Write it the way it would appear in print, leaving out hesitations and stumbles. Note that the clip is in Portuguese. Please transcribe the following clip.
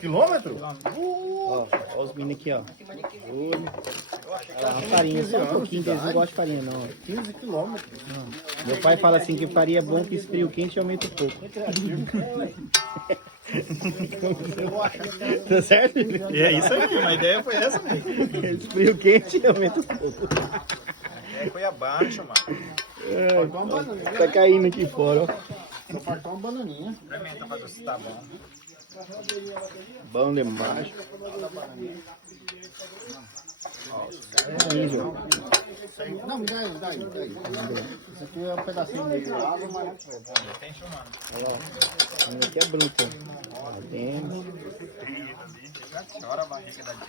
Quilômetro? Ó, ó os meninos aqui, ó. Olho. Olha lá, a farinha, só um pouquinho, que eles não gostam de farinha, não. 15 quilômetros. Meu pai fala assim que farinha é bom que esfria o quente e aumenta o pouco. Tá certo? É isso aí, a ideia foi essa mesmo. Esfria o quente e aumenta o pouco. A ideia foi abaixo, mano. Tá caindo aqui fora, ó. Só faltou uma bananinha. Experimenta pra ver se tá bom. Bom demais. Índio. Não, me dá aí, me dá aí. Isso aqui é um pedacinho de água, mas... Tem chamando. Olha lá. Esse aqui é bruto. Ó. Lá dentro. Chora a barriga da gente.